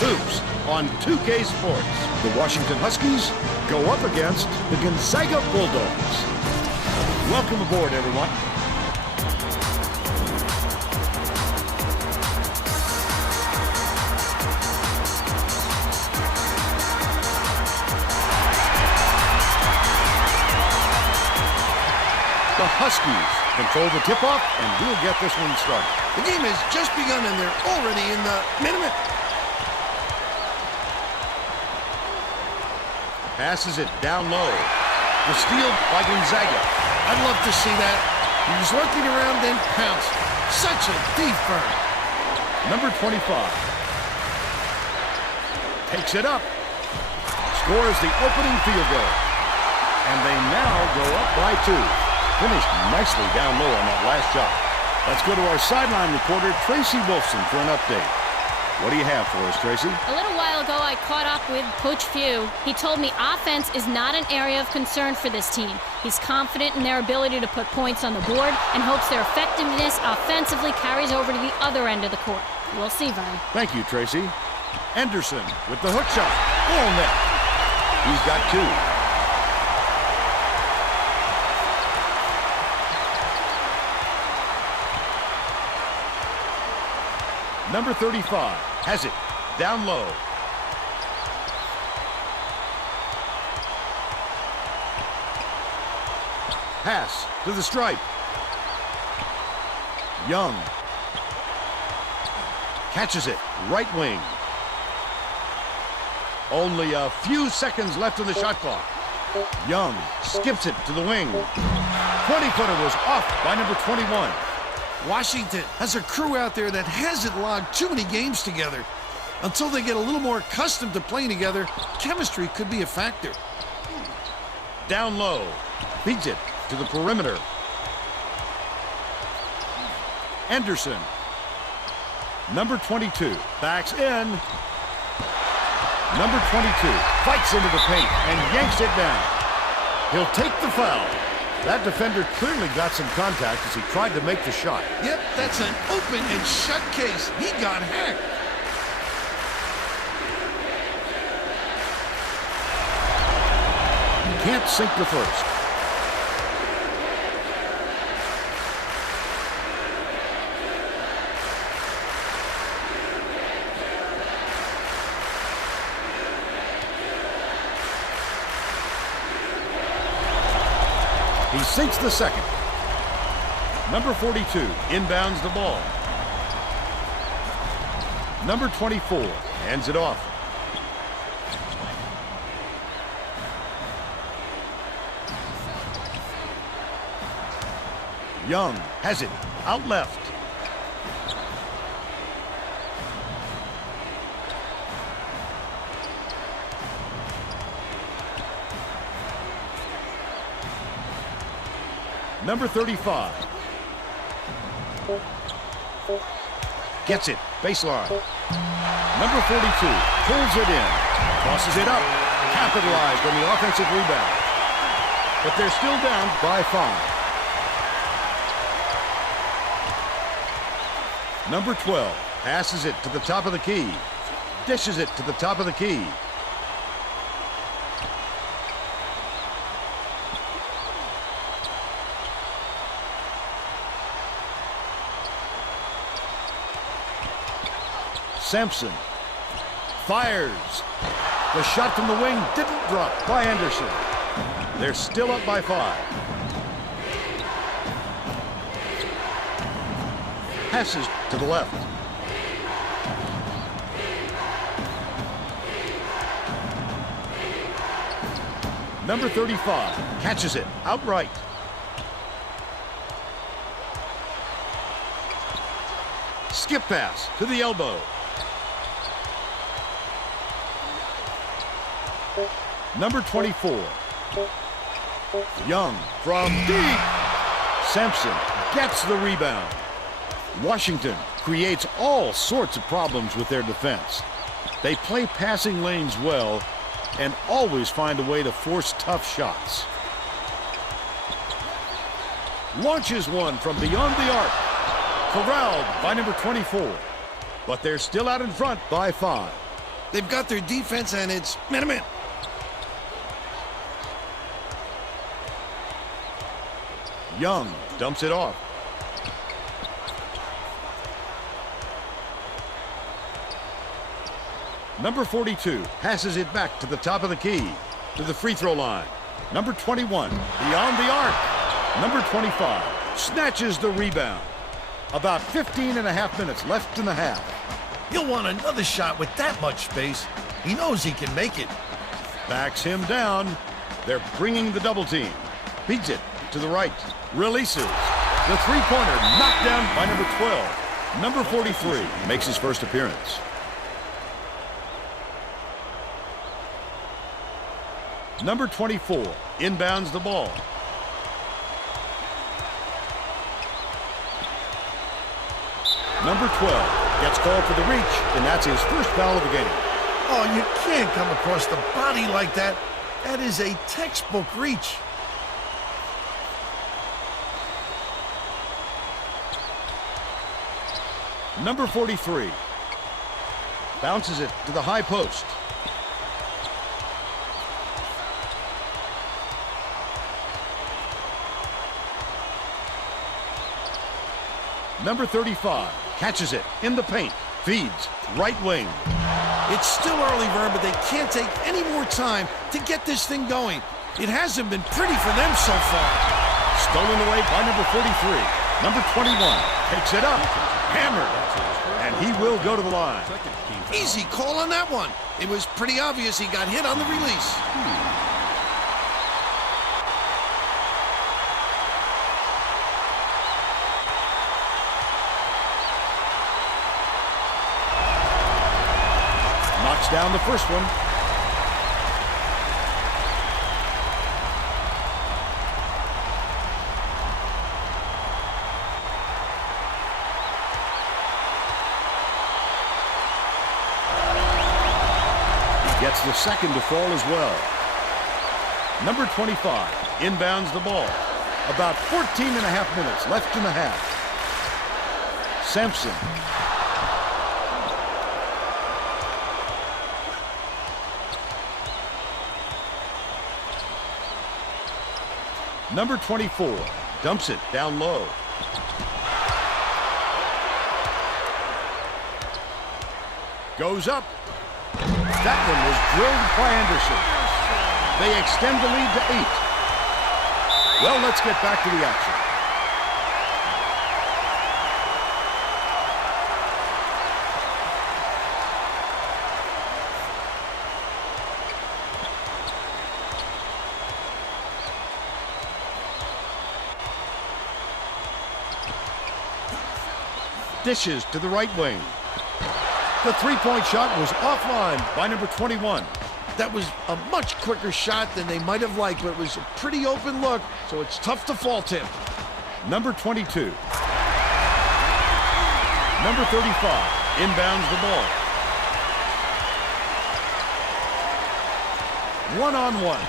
hoops on 2K Sports. The Washington Huskies go up against the Gonzaga Bulldogs. Welcome aboard, everyone. The Huskies control the tip-off, and we'll get this one started. The game has just begun, and they're already in the minute. Passes it down low. The steal by Gonzaga. I'd love to see that. He was looking around, then pounced. Such a defense. Number 25. Takes it up. Scores the opening field goal. And they now go up by 2. Finished nicely down low on that last shot. Let's go to our sideline reporter, Tracy Wolfson, for an update. What do you have for us, Tracy? A little while ago, I caught up with Coach Few. He told me offense is not an area of concern for this team. He's confident in their ability to put points on the board and hopes their effectiveness offensively carries over to the other end of the court. We'll see, Vern. Thank you, Tracy. Anderson with the hook shot. Full net. He's got 2. Number 35 has it down low. Pass to the stripe. Young catches it, right wing. Only a few seconds left on the shot clock. Young skips it to the wing. 20-footer was off by number 21. Washington has a crew out there that hasn't logged too many games together. Until they get a little more accustomed to playing together, chemistry could be a factor. Down low. Feeds it to the perimeter. Anderson. Number 22 backs in. Number 22 fights into the paint and yanks it down. He'll take the foul. That defender clearly got some contact as he tried to make the shot. Yep, that's an open and shut case. He got hacked. Can't sink the first. He sinks the second. Number 42 inbounds the ball. Number 24 hands it off. Young has it out left. Number 35. Gets it. Baseline. Number 42 pulls it in. Tosses it up. Capitalized on the offensive rebound. But they're still down by 5. Number 12 passes it to the top of the key. Dishes it to the top of the key. Sampson fires. The shot from the wing didn't drop by Anderson. They're still up by 5. Passes to the left. Number 35 catches it outright. Skip pass to the elbow. Number 24. Young from deep. Sampson gets the rebound. Washington creates all sorts of problems with their defense. They play passing lanes well and always find a way to force tough shots. Launches one from beyond the arc. Corralled by number 24. But they're still out in front by 5. They've got their defense, and it's man-to-man. Young dumps it off. Number 42 passes it back to the top of the key, to the free throw line. Number 21, beyond the arc. Number 25 snatches the rebound. About 15 and a half minutes left in the half. He'll want another shot with that much space. He knows he can make it. Backs him down. They're bringing the double team. Beats it to the right. Releases. The three-pointer knocked down by number 12. Number 43 makes his first appearance. Number 24 inbounds the ball. Number 12 gets called for the reach, and that's his first foul of the game. Oh, you can't come across the body like that. That is a textbook reach. Number 43 bounces it to the high post. Number 35 catches it in the paint, feeds right wing. It's still early, Vern, but they can't take any more time to get this thing going. It hasn't been pretty for them so far. Stolen away by number 43. Number 21 takes it up, hammered, and he will go to the line. Easy call on that one. It was pretty obvious he got hit on the release. Knocks down the first one. Gets the second to fall as well. Number 25 inbounds the ball. About 14 and a half minutes left in the half. Sampson. Number 24 dumps it down low. Goes up. That one was drilled by Anderson. They extend the lead to 8. Well, let's get back to the action. Dishes to the right wing. The three-point shot was offline by number 21. That was a much quicker shot than they might have liked, but it was a pretty open look, so it's tough to fault him. Number 22. Number 35 inbounds the ball. One-on-one.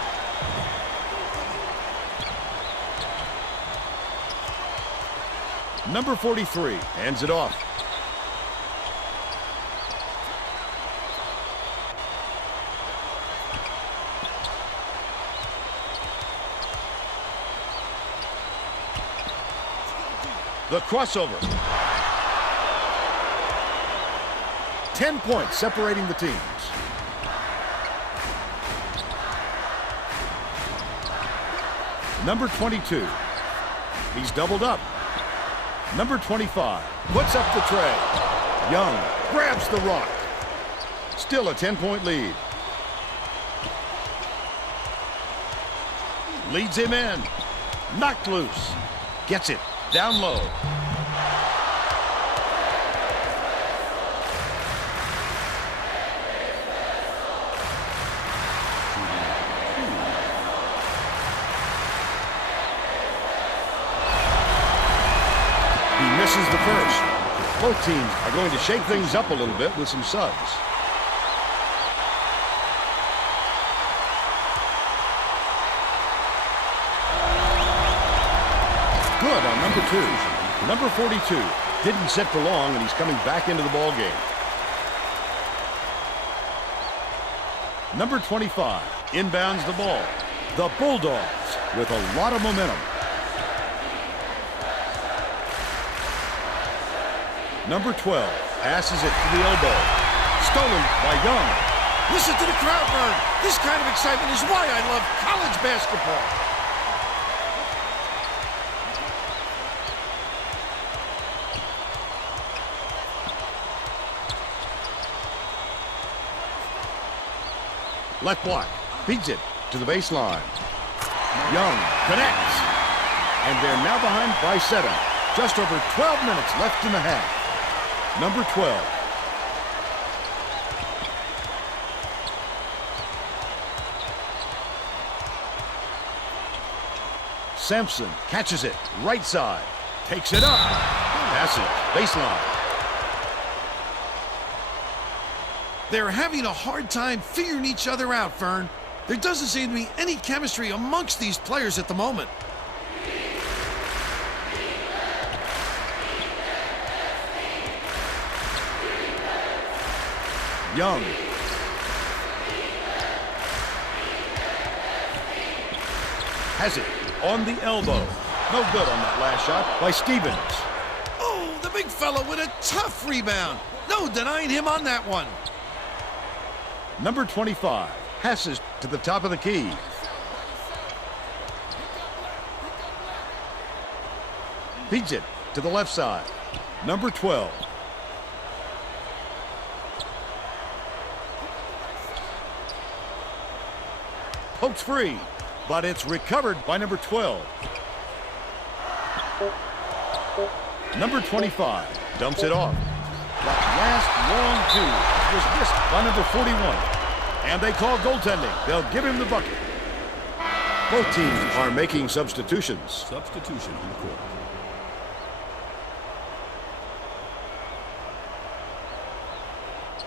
Number 43 hands it off. The crossover. 10 points separating the teams. Number 22. He's doubled up. Number 25 puts up the tray. Young grabs the rock. Still a 10-point lead. Leads him in. Knocked loose. Gets it down low. He misses the first. Both teams are going to shake things up a little bit with some subs. Good on number 2. Number 42 didn't sit for long, and he's coming back into the ball game. Number 25 inbounds the ball. The Bulldogs with a lot of momentum. Number 12 passes it to the elbow. Stolen by Young. Listen to the crowd, Vern. This kind of excitement is why I love college basketball. Left block. Feeds it to the baseline. Young connects. And they're now behind by 7. Just over 12 minutes left in the half. Number 12. Sampson catches it. Right side. Takes it up. Passes. Baseline. They're having a hard time figuring each other out, Fern. There doesn't seem to be any chemistry amongst these players at the moment. Young. Has it on the elbow. No good on that last shot by Stevens. Oh, the big fella with a tough rebound. No denying him on that one. Number 25 passes to the top of the key. Feeds it to the left side. Number 12. Pokes free, but it's recovered by number 12. Number 25 dumps it off. That last long two was missed by number 41. And they call goaltending. They'll give him the bucket. Both teams are making substitutions. Substitution on the court.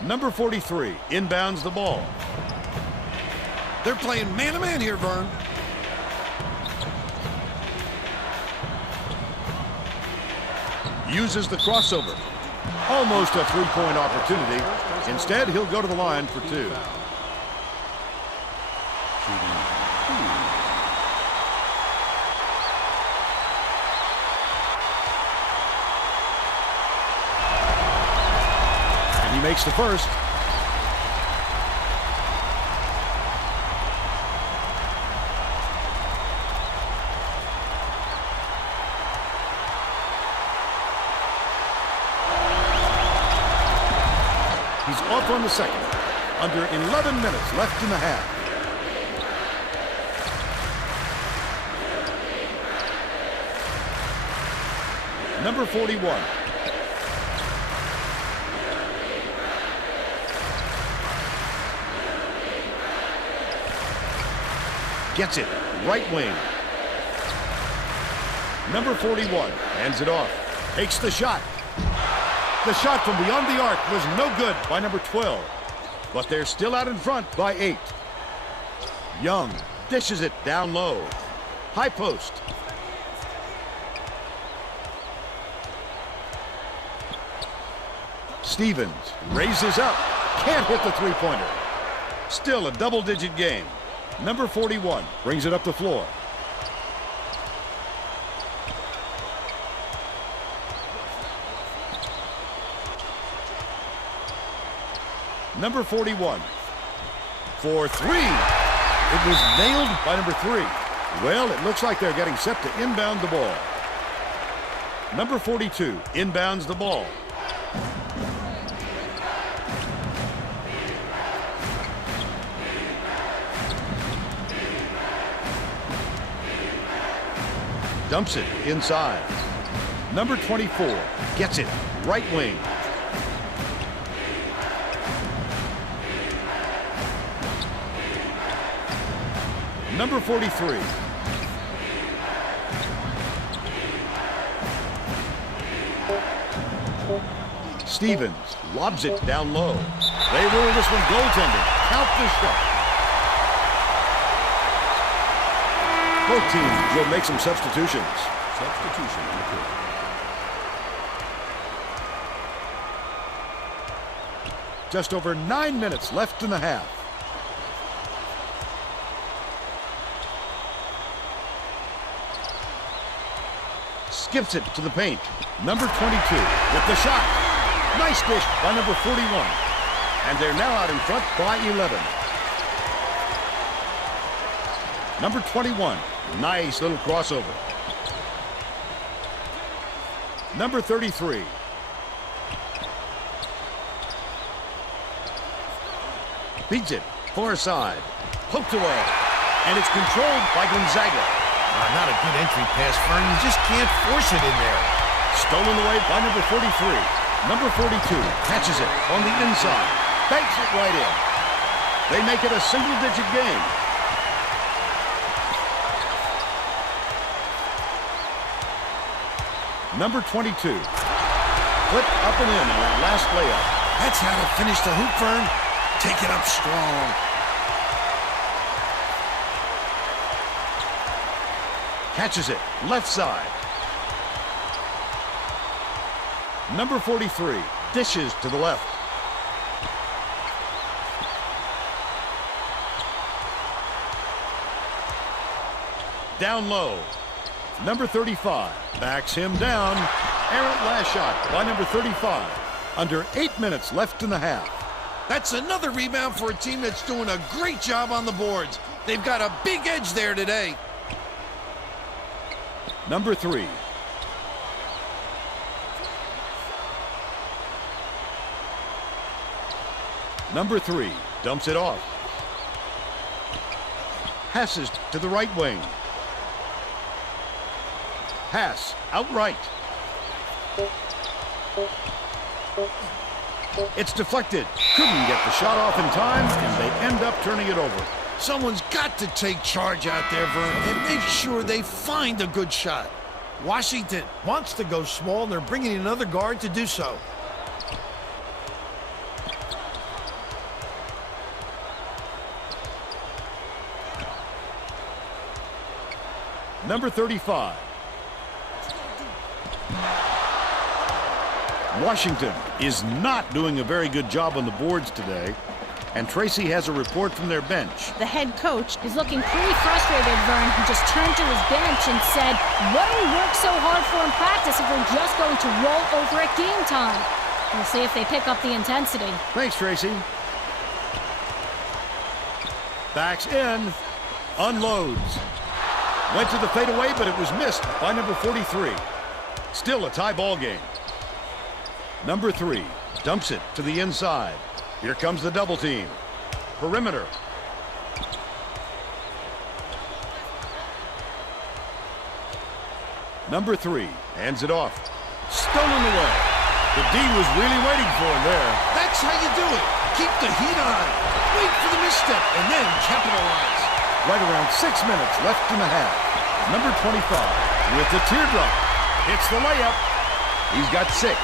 Number 43 inbounds the ball. They're playing man-to-man here, Vern. Uses the crossover. Almost a three-point opportunity. Instead, he'll go to the line for 2. And he makes the first. He's off on the second. Under 11 minutes left in the half. Number 41. Gets it. Right wing. Number 41 hands it off. Takes the shot. The shot from beyond the arc was no good by number 12. But they're still out in front by 8. Young dishes it down low. High post. Stevens raises up. Can't hit the three-pointer. Still a double-digit game. Number 41 brings it up the floor. Number 41 for 3. It was nailed by number 3. Well, it looks like they're getting set to inbound the ball. Number 42 inbounds the ball. Dumps it inside. Number 24 gets it right wing. Number 43. Stevens lobs it down low. They rule this one goaltending. Count the shot. Both teams will make some substitutions. Substitution on the court. Just over 9 minutes left in the half. skips it to the paint. Number 22 with the shot. Nice dish by number 41. And they're now out in front by 11. Number 21. Nice little crossover. Number 33. Beats it. Far side. Poked away. And it's controlled by Gonzaga. Not a good entry pass, Fern. You just can't force it in there. Stolen away by number 43. Number 42 catches it on the inside. Banks it right in. They make it a single-digit game. Number 22. Flip up and in on that last layup. That's how to finish the hoop, Fern. Take it up strong. Catches it, left side. Number 43, dishes to the left. Down low. Number 35, backs him down. Errant last shot by number 35. Under 8 minutes left in the half. That's another rebound for a team that's doing a great job on the boards. They've got a big edge there today. Number 3. Number 3 dumps it off. Passes to the right wing. Pass outright. It's deflected. Couldn't get the shot off in time, and they end up turning it over. Someone's got to take charge out there, Vern, and make sure they find a good shot. Washington Wants to go small, and they're bringing in another guard to do so. Number 35. Washington is not doing a very good job on the boards today, and Tracy has a report from their bench. The head coach is looking pretty frustrated, Vern. He just turned to his bench and said, "What do we work so hard for in practice if we're just going to roll over at game time?" We'll see if they pick up the intensity. Thanks, Tracy. Backs in. Unloads. Went to the fadeaway, but it was missed by number 43. Still a tie ball game. Number 3 dumps it to the inside. Here comes the double team. Perimeter. Number 3 hands it off. Stolen away. The D was really waiting for him there. That's how you do it. Keep the heat on. Wait for the misstep and then capitalize. Right around 6 minutes left in the half. Number 25 with the teardrop. Hits the layup. He's got 6.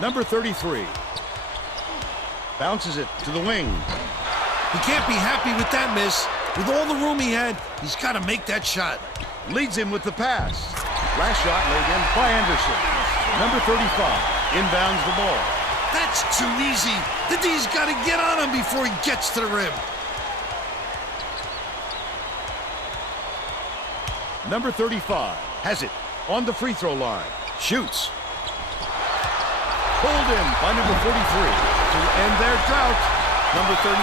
Number 33 bounces it to the wing. He can't be happy with that miss. With all the room he had, he's got to make that shot. Leads him with the pass. Last shot laid in by Anderson. Number 35 inbounds the ball. That's too easy. The D's got to get on him before he gets to the rim. Number 35 has it on the free throw line. Shoots. Pulled in by number 43 to end their drought. Number 35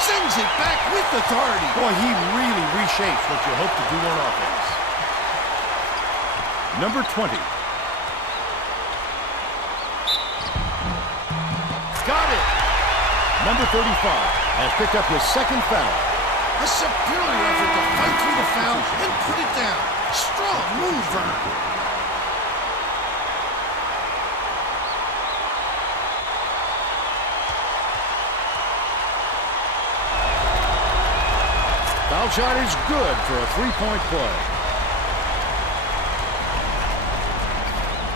sends it back with authority. Boy, he really reshapes what you hope to do on offense. Number 20. Got it. Number 35 has picked up his second foul. A superior effort to fight through the foul and put it down. Strong move, Vern. Foul shot is good for a three-point play.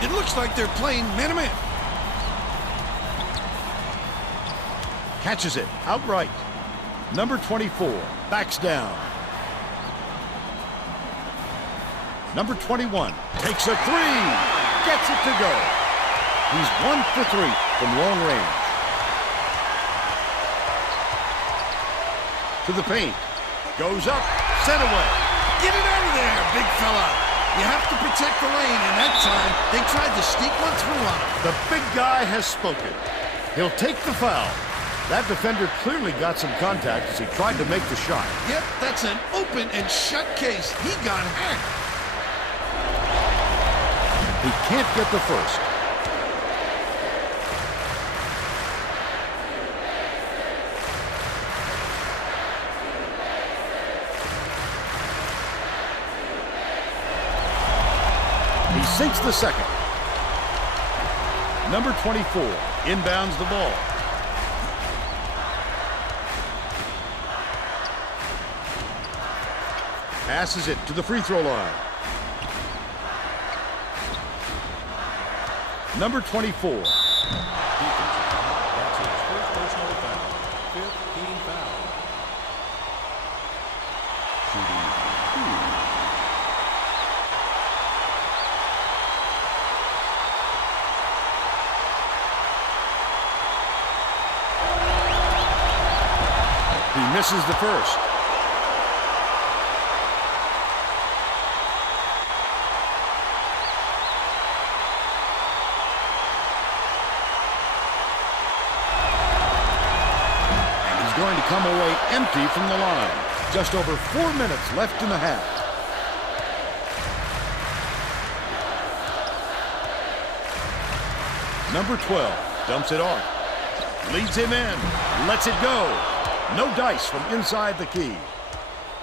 It looks like they're playing man-to-man. Catches it outright. Number 24 backs down. Number 21 takes a 3. Gets it to go. He's 1 for 3 from long range. to the paint. Goes up, sent away. Get it out of there, big fella. You have to protect the lane, and that time, they tried to sneak one through on him. The big guy has spoken. He'll take the foul. That defender clearly got some contact as he tried to make the shot. Yep, that's an open and shut case. He got hacked. He can't get the first. He sinks the second. Number 24 inbounds the ball. Passes it to the free throw line. Number 24. That's his first personal foul. 5th team foul. Shooting 2. He misses the first. Going to come away empty from the line. Just over 4 minutes left in the half. Number 12 dumps it off. Leads him in. Lets it go. No dice from inside the key.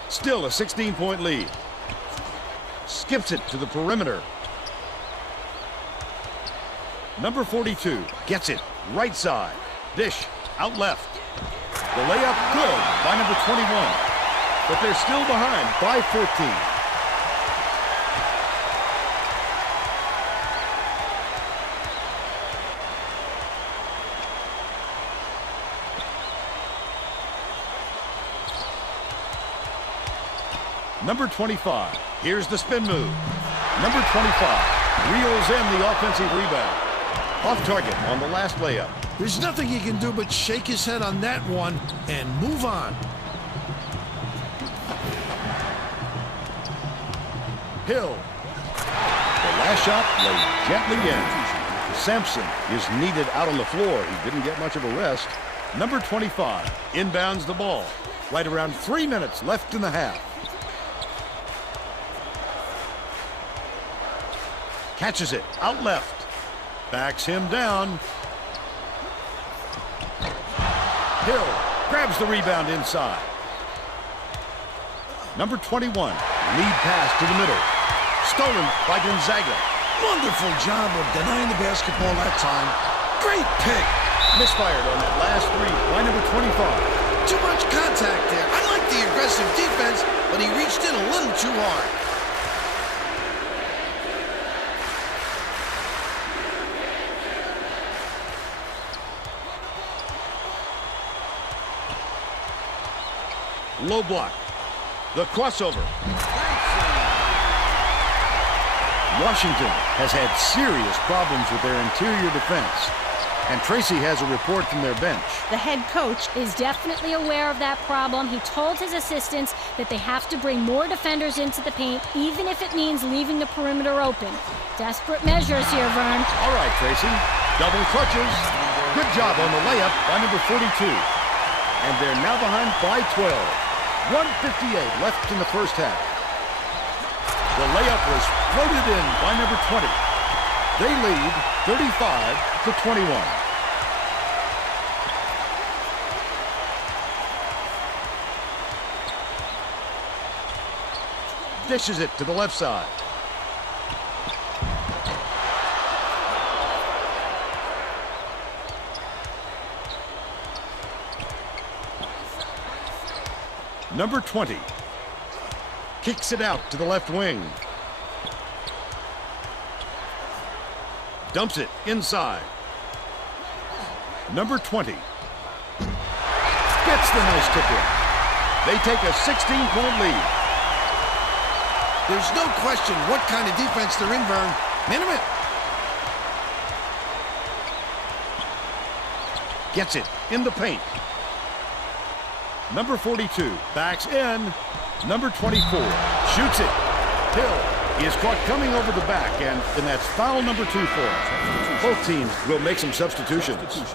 Still a 16-point lead. Skips it to the perimeter. Number 42 gets it right side. Dish out left. The layup good by number 21, but they're still behind by 14. Number 25, here's the spin move. Number 25 reels in the offensive rebound. Off target on the last layup. There's nothing he can do but shake his head on that one and move on. Hill. The last shot laid gently in. Sampson is needed out on the floor. He didn't get much of a rest. Number 25 inbounds the ball. Right around 3 minutes left in the half. Catches it out left. Backs him down. Hill grabs the rebound inside. Number 21, lead pass to the middle. Stolen by Gonzaga. Wonderful job of denying the basketball that time. Great pick. Misfired on that last three by number 25. Too much contact there. I like the aggressive defense, but he reached in a little too hard. Low block. The crossover. Washington has had serious problems with their interior defense. And Tracy has a report from their bench. The head coach is definitely aware of that problem. He told his assistants that they have to bring more defenders into the paint, even if it means leaving the perimeter open. Desperate measures here, Vern. All right, Tracy. Double clutches. Good job on the layup by number 42. And they're now behind by 12. 1:58 left in the first half. The layup was floated in by number 20. They lead 35-21. Dishes it to the left side. Number 20 kicks it out to the left wing. Dumps it inside. Number 20 gets the nice tip in. They take a 16-point lead. There's no question what kind of defense they're in, Vern. Minute. Gets it in the paint. Number 42 backs in. Number 24 shoots it. Hill is caught coming over the back, and that's foul number 2 for him. Both teams will make some substitutions.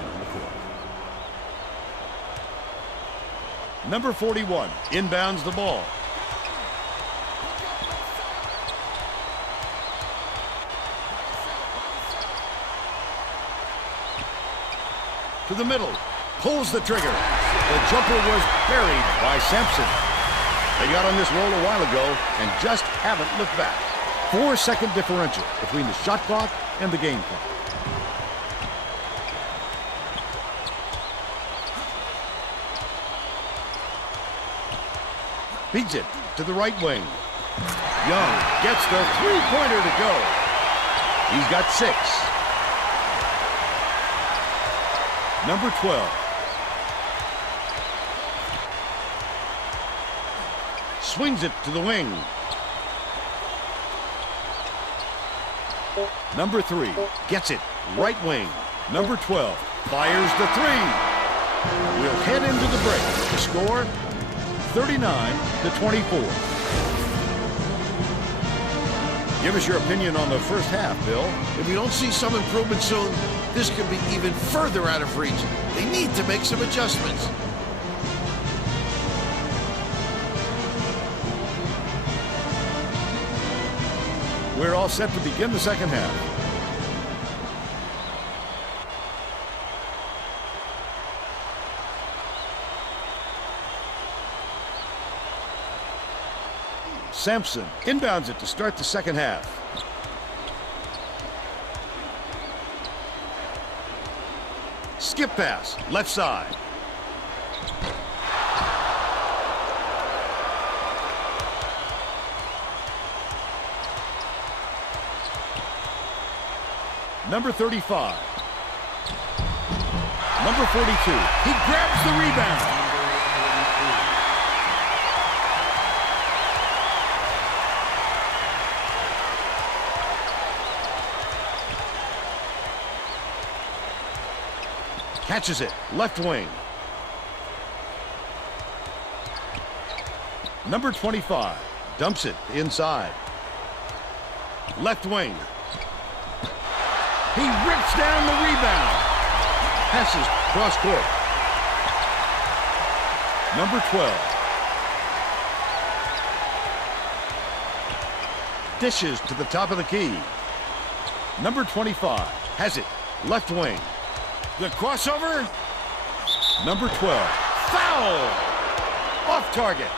Number 41 inbounds the ball. To the middle, pulls the trigger. The jumper was buried by Sampson. They got on this roll a while ago and just haven't looked back. 4-second differential between the shot clock and the game clock. Feeds it to the right wing. Young gets the three-pointer to go. He's got 6. Number 12. Swings it to the wing. Number 3 gets it right wing. Number 12 fires the 3. We'll head into the break. The score 39-24. Give us your opinion on the first half, Bill. If we don't see some improvement soon, this could be even further out of reach. They need to make some adjustments. We're all set to begin the second half. Sampson inbounds it to start the second half. Skip pass, left side. Number 35. Number 42. He grabs the rebound. Catches it, left wing. Number 25 dumps it inside. Left wing. He rips down the rebound. Passes cross court. Number 12. Dishes to the top of the key. Number 25 has it, left wing. The crossover. Number 12. Foul! Off target.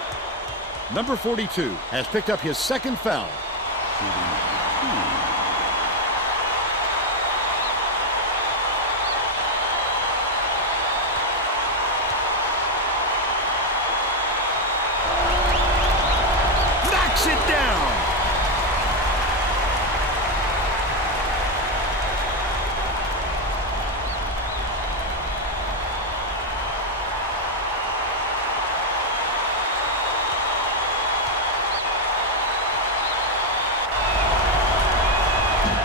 Number 42 has picked up his second foul. Knocks it down.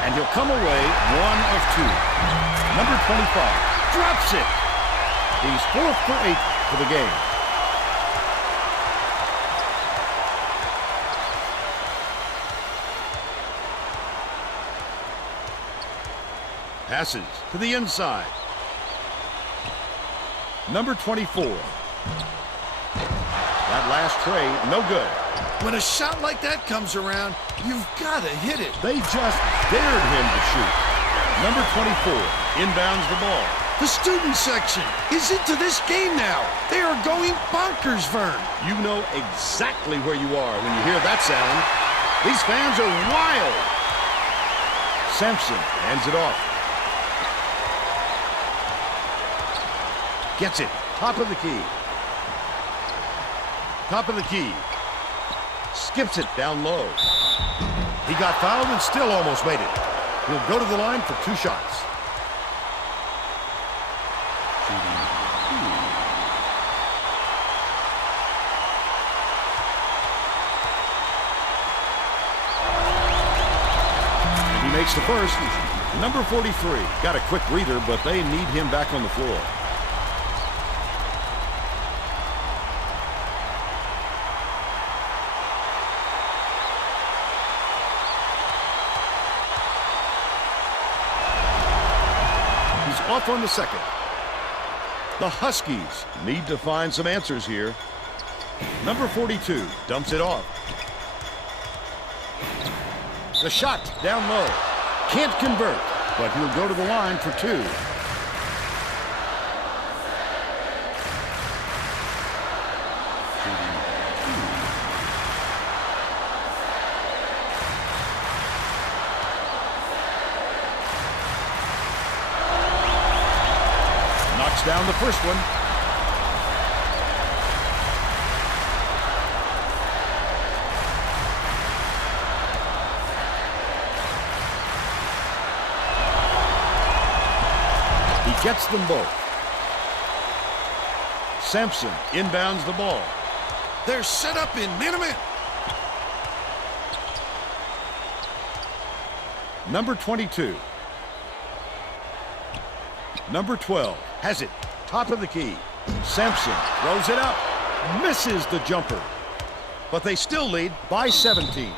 And he'll come away 1 of 2. Number 25 drops it. He's 4 for 8 for the game. Passes to the inside. Number 24. That last tray, no good. When a shot like that comes around, you've got to hit it. They just dared him to shoot. Number 24 inbounds the ball. The student section is into this game now. They are going bonkers, Vern. You know exactly where you are when you hear that sound. These fans are wild. Sampson hands it off. Gets it. Top of the key. Top of the key. Skips it down low. He got fouled and still almost made it. He'll go to the line for 2 shots. And he makes the first. Number 43 got a quick breather, but they need him back on the floor. off on the second. The Huskies need to find some answers here. Number 42 dumps it off. The shot down low. Can't convert, but he'll go to the line for two. Knocks down the first one. He gets them both. Sampson inbounds the ball. They're set up in man-to-man. Number 22. Number 12 has it. Top of the key. Sampson throws it up. Misses the jumper. But they still lead by 17.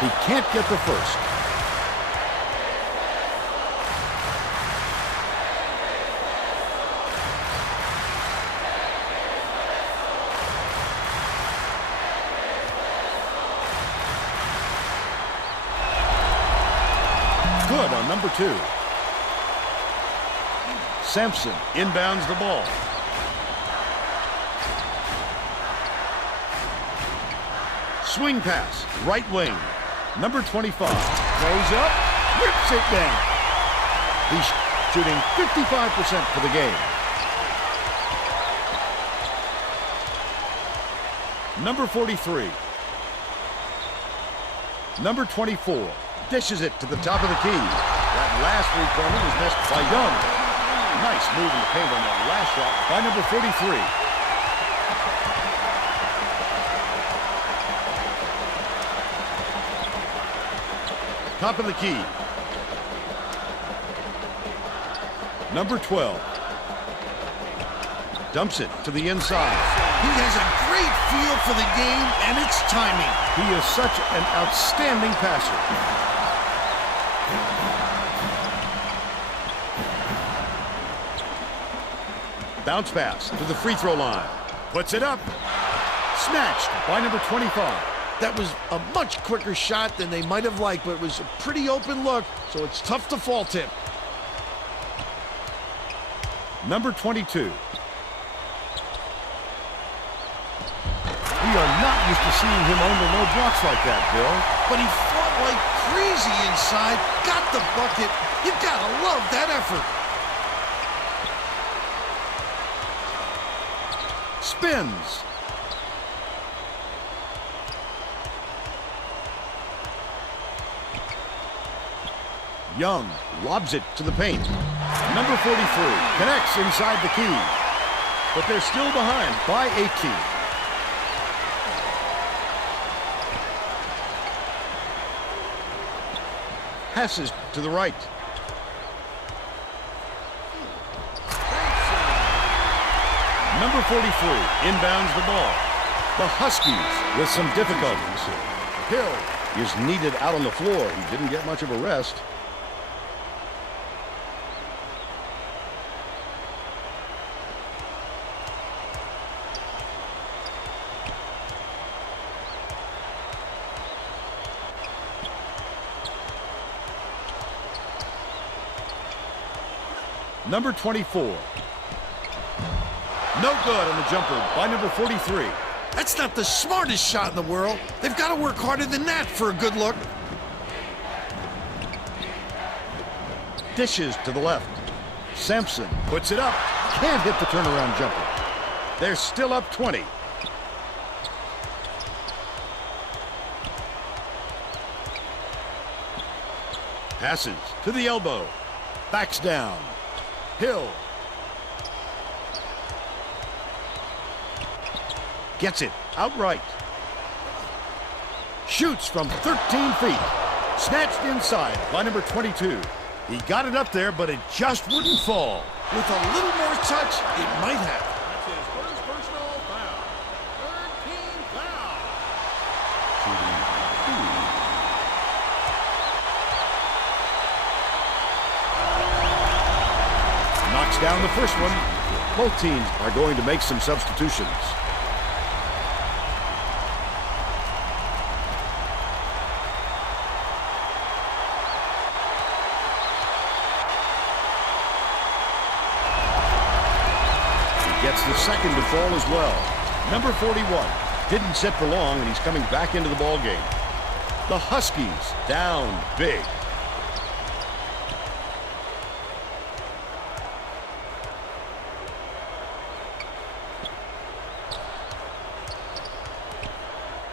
He can't get the first. Good on number 2. Sampson inbounds the ball. Swing pass, right wing. Number 25 throws up, rips it down. He's shooting 55% for the game. Number 43. Number 24 dishes it to the top of the key. That last three-pointer was missed by Young. Nice move in the paint on that last shot by number 43. Top of the key. Number 12. Dumps it to the inside. He has a great feel for the game and its timing. He is such an outstanding passer. Bounce pass to the free throw line. Puts it up. Snatched by number 25. That was a much quicker shot than they might have liked, but it was a pretty open look, so it's tough to fault him. Number 22. We are not used to seeing him own the low blocks like that, Bill. But he fought like crazy inside, got the bucket. You gotta love that effort. Spins. Young lobs it to the paint. Number 43 connects inside the key. But they're still behind by 18. Passes to the right. Number 43 inbounds the ball. The Huskies with some difficulties. Hill is needed out on the floor. He didn't get much of a rest. Number 24. No good on the jumper by number 43. That's not the smartest shot in the world. They've got to work harder than that for a good look. Dishes to the left. Sampson puts it up. Can't hit the turnaround jumper. They're still up 20. Passes to the elbow. Backs down. Hill. Gets it outright. Shoots from 13 feet. Snatched inside by number 22. He got it up there, but it just wouldn't fall. With a little more touch, it might have. That's his first personal foul. Third team foul. Shooting 2. Knocks down the first one. Both teams are going to make some substitutions. Gets the second to fall as well. Number 41 didn't sit for long, and he's coming back into the ball game. The Huskies down big.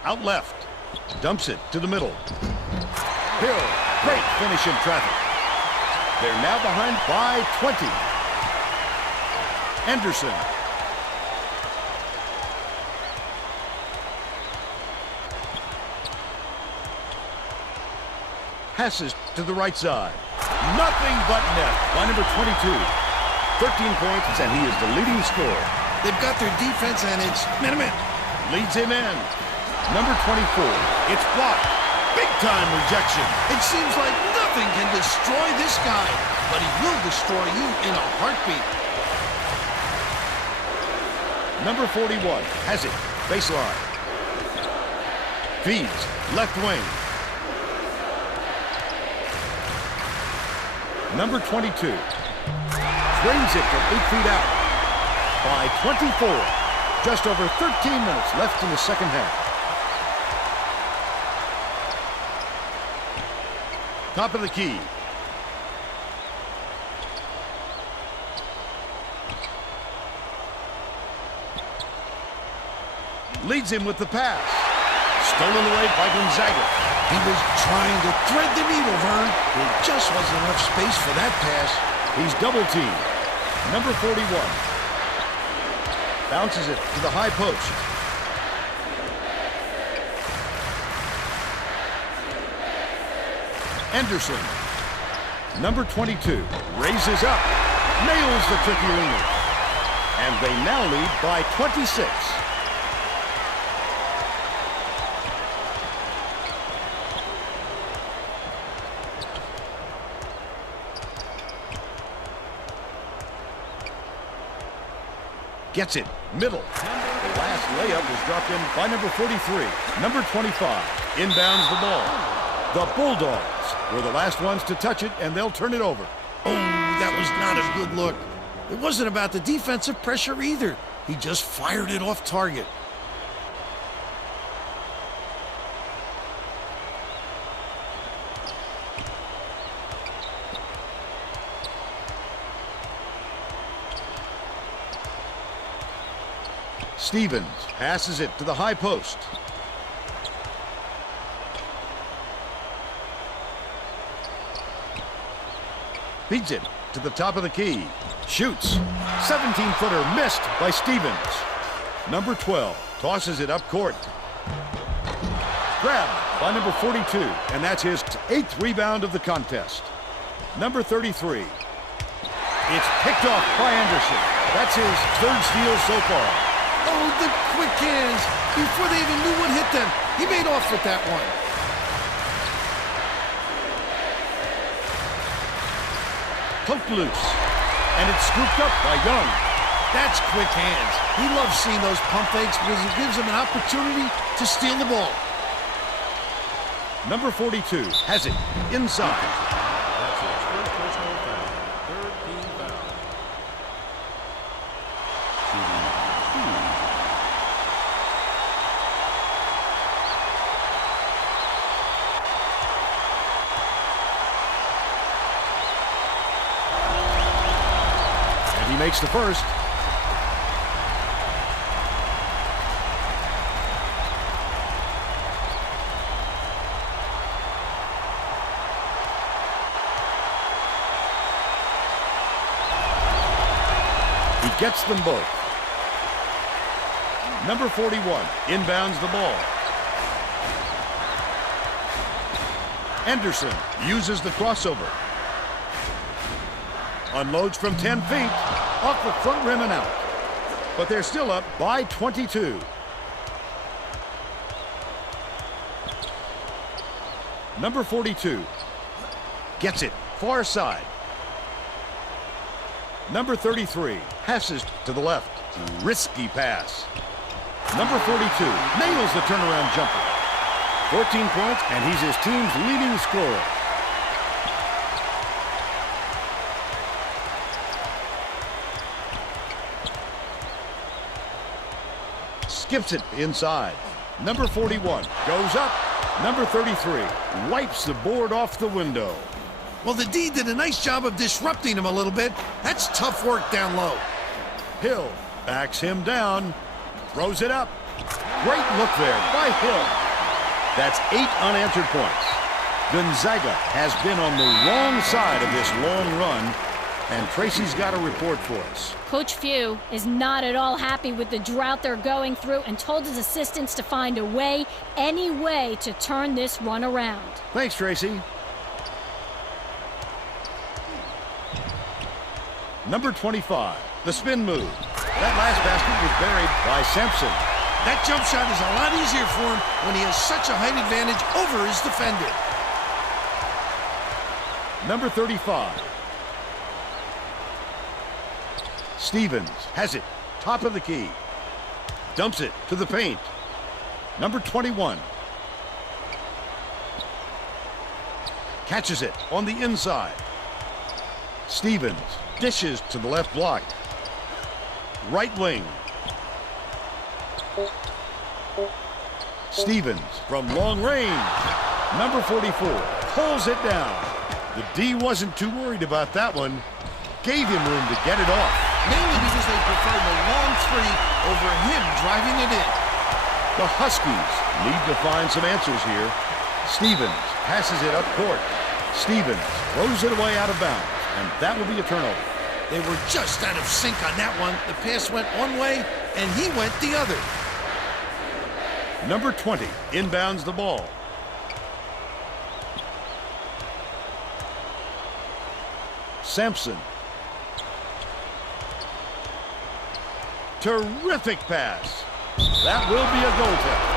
Out left. Dumps it to the middle. Hill, great finish in traffic. They're now behind by 20. Anderson. Passes to the right side. Nothing but net by number 22. 13 points, and he is the leading scorer. They've got their defense, and it's minute. Leads him in. Number 24. It's blocked. Big-time rejection. It seems like nothing can destroy this guy, but he will destroy you in a heartbeat. Number 41 has it. Baseline. Feeds. Left wing. Number 22. Trains it from 8 feet out. By 24. Just over 13 minutes left in the second half. Top of the key. Leads him with the pass. Stolen away by Gonzaga. He was trying to thread the needle, Vern. There just wasn't enough space for that pass. He's double teamed. Number 41. Bounces it to the high post. Anderson. Number 22 raises up. Nails the tricky winger. And they now lead by 26. Gets it. Middle. The last layup was dropped in by number 43. Number 25 inbounds the ball. The Bulldogs were the last ones to touch it, and they'll turn it over. Oh, that was not a good look. It wasn't about the defensive pressure either. He just fired it off target. Stevens passes it to the high post. Feeds it to the top of the key. Shoots. 17-footer missed by Stevens. Number 12 tosses it up court. Grabbed by number 42, and that's his 8th rebound of the contest. Number 33. It's picked off by Anderson. That's his 3rd steal so far. Oh, the quick hands. Before they even knew what hit them, he made off with that one. Poked loose. And it's scooped up by Young. That's quick hands. He loves seeing those pump fakes because it gives him an opportunity to steal the ball. Number 42 has it inside. That's his first personal foul. Third team foul. Shooting 2. And he makes the first. He gets them both. Number 41 inbounds the ball. Anderson uses the crossover. Unloads from 10 feet, off the front rim and out. But they're still up by 22. Number 42 gets it far side. Number 33 passes to the left. Risky pass. Number 42 nails the turnaround jumper. 14 points, and he's his team's leading scorer. Skips it inside. Number 41 goes up. Number 33 wipes the board off the window. Well, the D did a nice job of disrupting him a little bit. That's tough work down low. Hill backs him down. Throws it up. Great look there by Hill. That's 8 unanswered points. Gonzaga has been on the wrong side of this long run, and Tracy's got a report for us. Coach Few is not at all happy with the drought they're going through and told his assistants to find a way, any way, to turn this run around. Thanks, Tracy. Number 25, the spin move. That last basket was buried by Sampson. That jump shot is a lot easier for him when he has such a height advantage over his defender. Number 35. Stevens has it, top of the key. Dumps it to the paint. Number 21. Catches it on the inside. Stevens dishes to the left block. Right wing. Stevens from long range. Number 44 pulls it down. The D wasn't too worried about that one. Gave him room to get it off. Mainly because they prefer the long three over him driving it in. The Huskies need to find some answers here. Stevens passes it up court. Stevens throws it away out of bounds, and that will be a turnover. They were just out of sync on that one. The pass went one way, and he went the other. Number 20 inbounds the ball. Sampson. Terrific pass. That will be a goal tip.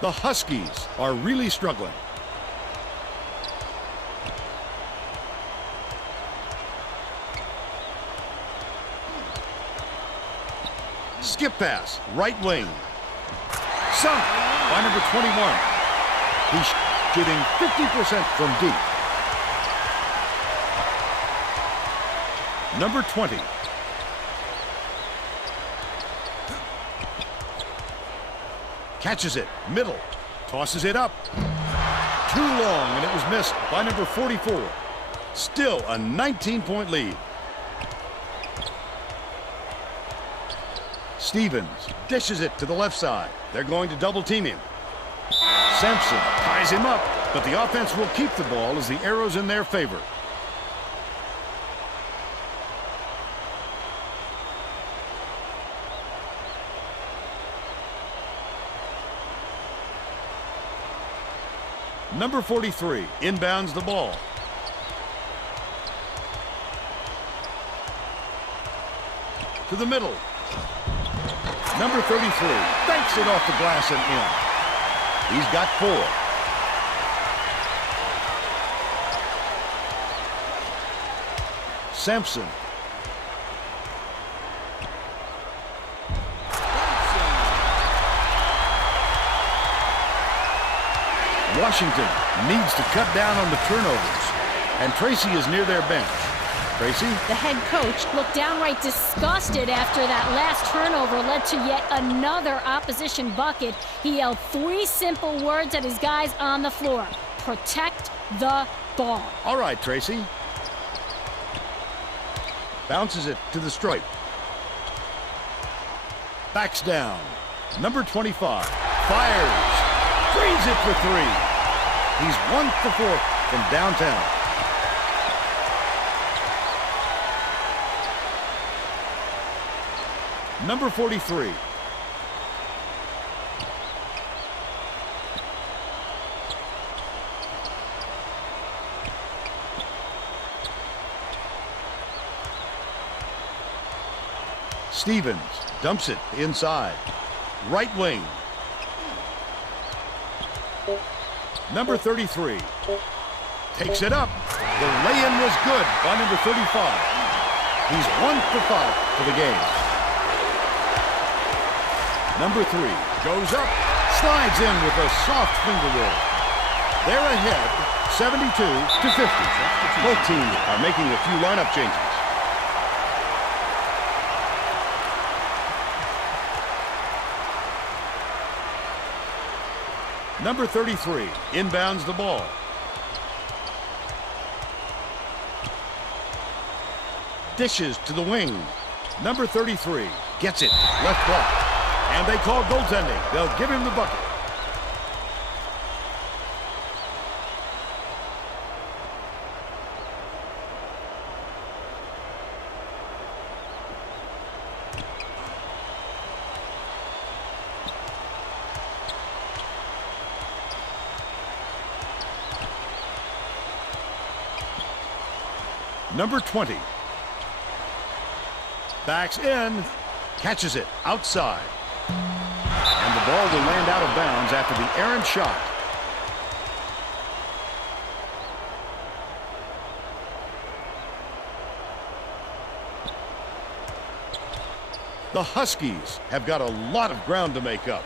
The Huskies are really struggling. Skip pass, right wing. Sunk by number 21. He's shooting 50% from deep. Number 20. Catches it, middle, tosses it up. Too long, and it was missed by number 44. Still a 19-point lead. Stevens dishes it to the left side. They're going to double team him. Sampson ties him up, but the offense will keep the ball as the arrow's in their favor. Number 43 inbounds the ball. To the middle. Number 33 banks it off the glass and in. He's got 4. Sampson. Washington needs to cut down on the turnovers, and Tracy is near their bench. Tracy? The head coach looked downright disgusted after that last turnover led to yet another opposition bucket. He yelled 3 simple words at his guys on the floor. Protect the ball. All right, Tracy. Bounces it to the stripe. Backs down. Number 25 fires. Drains it for 3. He's 1 for 4 from downtown. Number 43. Stevens dumps it inside. Right wing. Number 33. Takes it up. The lay-in was good by number 35. He's 1 for 5 for the game. Number 3 goes up, slides in with a soft finger roll. They're ahead, 72 to 50. Both teams are making a few lineup changes. Number 33 inbounds the ball. Dishes to the wing. Number 33 gets it, left block. And they call goaltending. They'll give him the bucket. Number 20. Backs in, catches it outside. And the ball will land out of bounds after the errant shot. The Huskies have got a lot of ground to make up.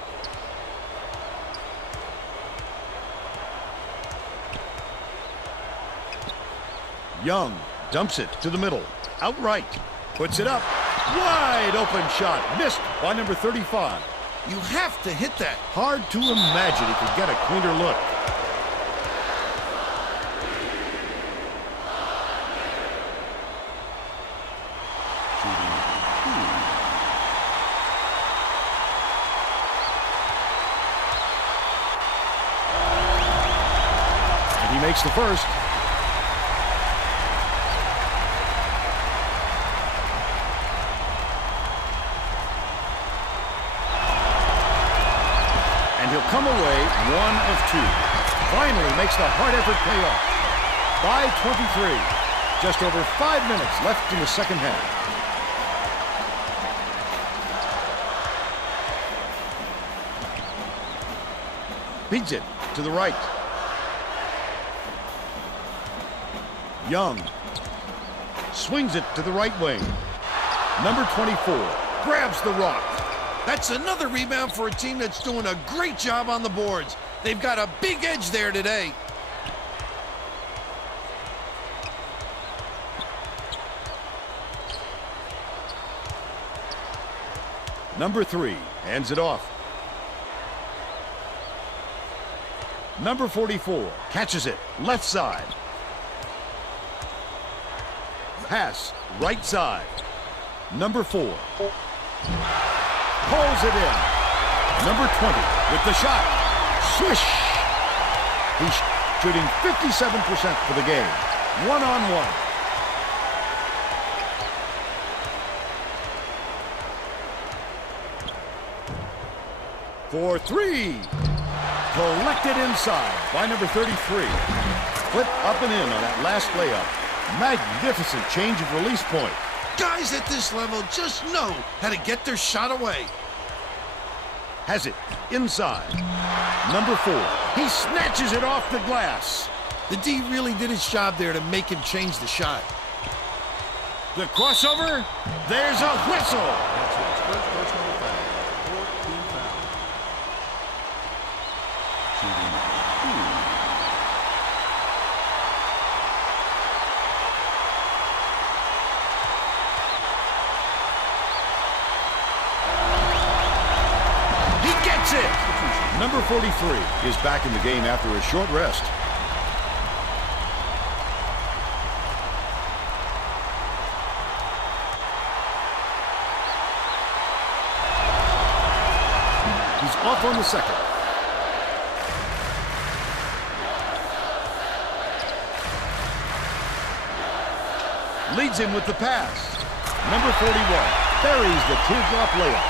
Young dumps it to the middle, outright, puts it up, wide open shot, missed by number 35. You have to hit that. Hard to imagine he could get a cleaner look. And he makes the first. He'll come away 1 of 2. Finally makes the hard effort pay off. By 23. Just over 5 minutes left in the second half. Beats it to the right. Young swings it to the right wing. Number 24 grabs the rock. That's another rebound for a team that's doing a great job on the boards. They've got a big edge there today. Number 3 hands it off. Number 44 catches it left side. Pass right side. Number 4 pulls it in. Number 20 with the shot. Swish! He's shooting 57% for the game. 1-on-1. For 3. Collected inside by number 33. Flip up and in on that last layup. Magnificent change of release point. Guys at this level just know how to get their shot away. Has it inside. Number 4. He snatches it off the glass. The D really did his job there to make him change the shot. The crossover. There's a whistle. That's his first personal foul. 14 foul. Shooting 2. It. Number 43 is back in the game after a short rest. He's off on the second. Leads him with the pass. Number 41 buries the teardrop layup.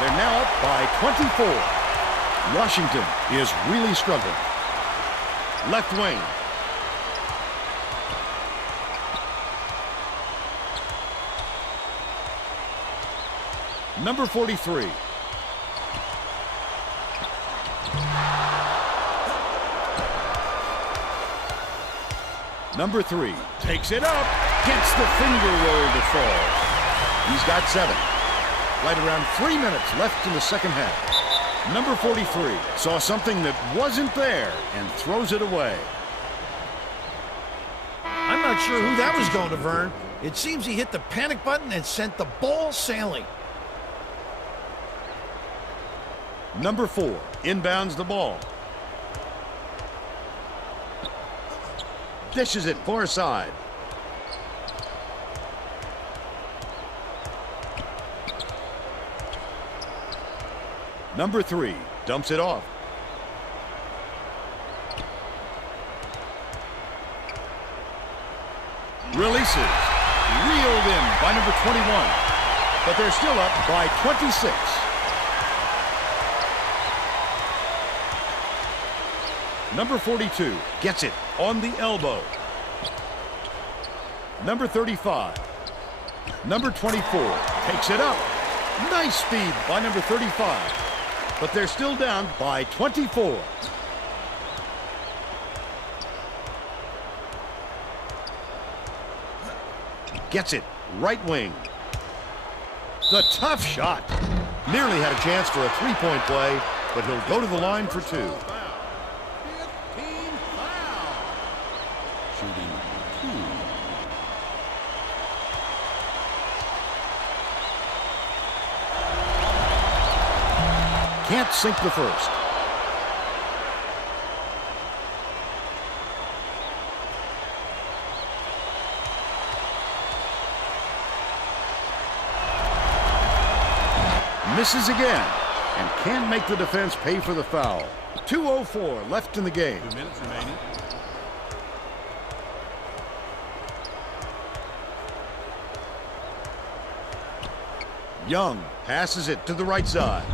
They're now up by 24. Washington is really struggling. Left wing. Number 43. Number 3 takes it up, gets the finger roll to fall. He's got 7. Right around 3 minutes left in the second half. Number 43 saw something that wasn't there and throws it away. I'm not sure who that was going to, Vern. It seems he hit the panic button and sent the ball sailing. Number 4 inbounds the ball. Dishes it far side. Number 3 dumps it off. Releases. Reeled in by number 21. But they're still up by 26. Number 42 gets it on the elbow. Number 35. Number 24 takes it up. Nice speed by number 35. But they're still down by 24. Gets it right wing. The tough shot. Nearly had a chance for a three-point play, but he'll go to the line for 2. Shooting 2. Can't sink the first. Misses again and can't make the defense pay for the foul. 2:04 left in the game. 2 minutes remaining. Young passes it to the right side.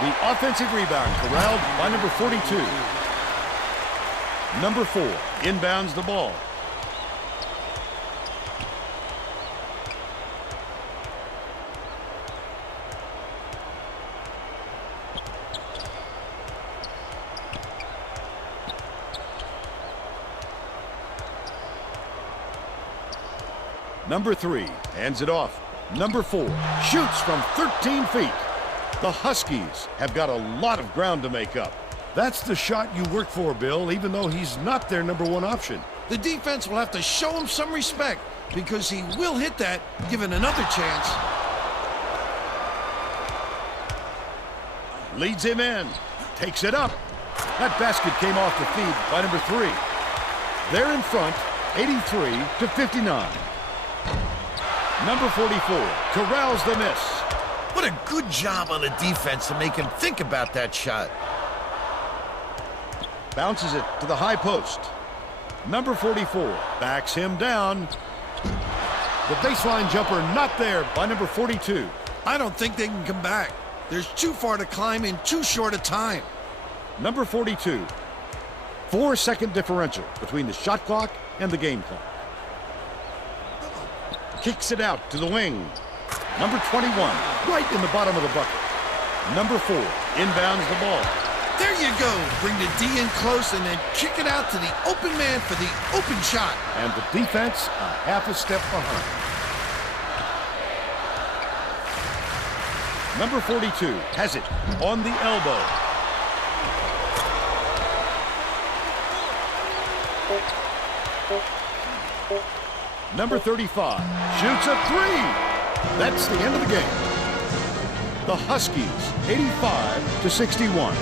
The offensive rebound corralled by number 42. Number 4 inbounds the ball. Number 3 hands it off. Number 4 shoots from 13 feet. The Huskies have got a lot of ground to make up. That's the shot you work for, Bill, even though he's not their number 1 option. The defense will have to show him some respect because he will hit that given another chance. Leads him in. Takes it up. That basket came off the feed by number 3. They're in front, 83-59. Number 44 corrals the miss. What a good job on the defense to make him think about that shot. Bounces it to the high post. Number 44 backs him down. The baseline jumper not there by number 42. I don't think they can come back. There's too far to climb in too short a time. Number 42. 4-second differential between the shot clock and the game clock. Kicks it out to the wing. Number 21, right in the bottom of the bucket. Number 4 inbounds the ball. There you go. Bring the D in close and then kick it out to the open man for the open shot. And the defense a half a step behind. Number 42 has it on the elbow. Number 35 shoots a 3. That's the end of the game. The Huskies 85-61.